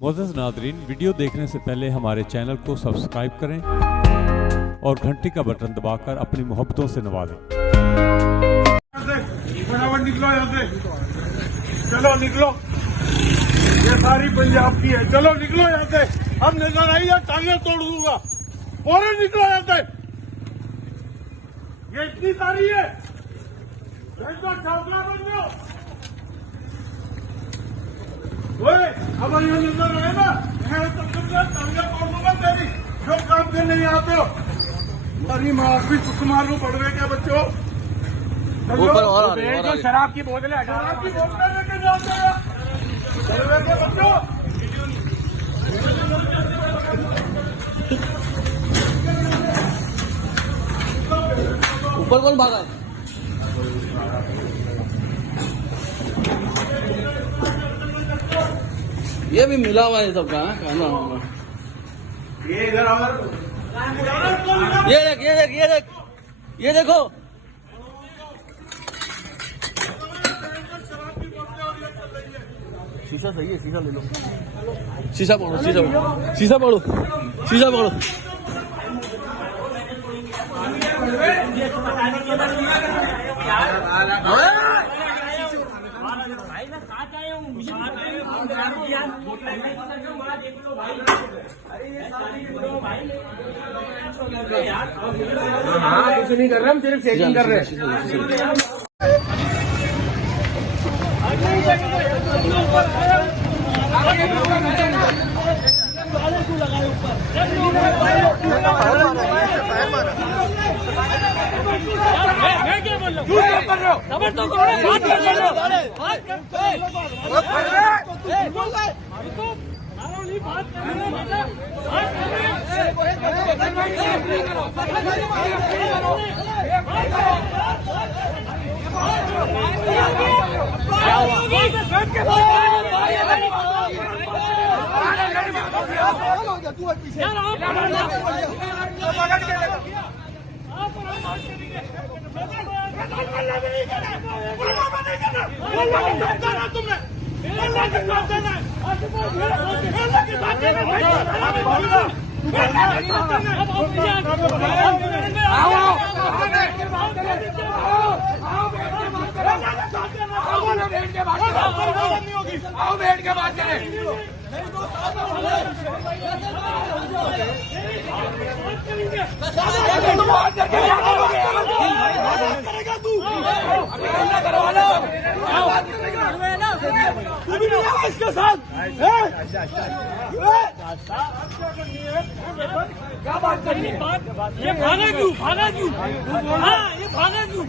मोअज़्ज़ज़ नाज़रीन, वीडियो देखने से पहले हमारे चैनल को सब्सक्राइब करें और घंटी का बटन दबाकर अपनी मोहब्बतों से नवाजें। फटाफट निकलो यहाँ से, चलो निकलो, ये सारी पंजाब की है, चलो निकलो यहाँ से। अब नजर आई या टांगे तोड़ दूंगा, फौरन निकलो यहाँ से। ये इतनी सारी है, छापना बन जाओ। अब यहाँ नजर आए ना, टांगे तोड़ दूंगा तेरी, जो काम करने नहीं आते हो। हमारी माँ भी मालूम पड़ गए क्या बच्चों? ऊपर और शराब की बोतलें लेके जाते हैं बच्चों। ऊपर कौन भागा है? ये भी मिला हुआ है सबका खाना। ये इधर ये देख ये देख ये देख ये देखो, शीशा सही है, शीशा ले लो, शीशा पकड़ो, शीशा पकड़ो, शीशा पकड़ो, शीशा पकड़ो। हाँ कुछ नहीं कर रहे, हम सिर्फ चेकिंग कर रहे हैं। आओ बैठ के बात करें। तू भी नहीं आया इसके साथ? क्या बात करनी है? ये भागा क्यों? हाँ ये भागा क्यों?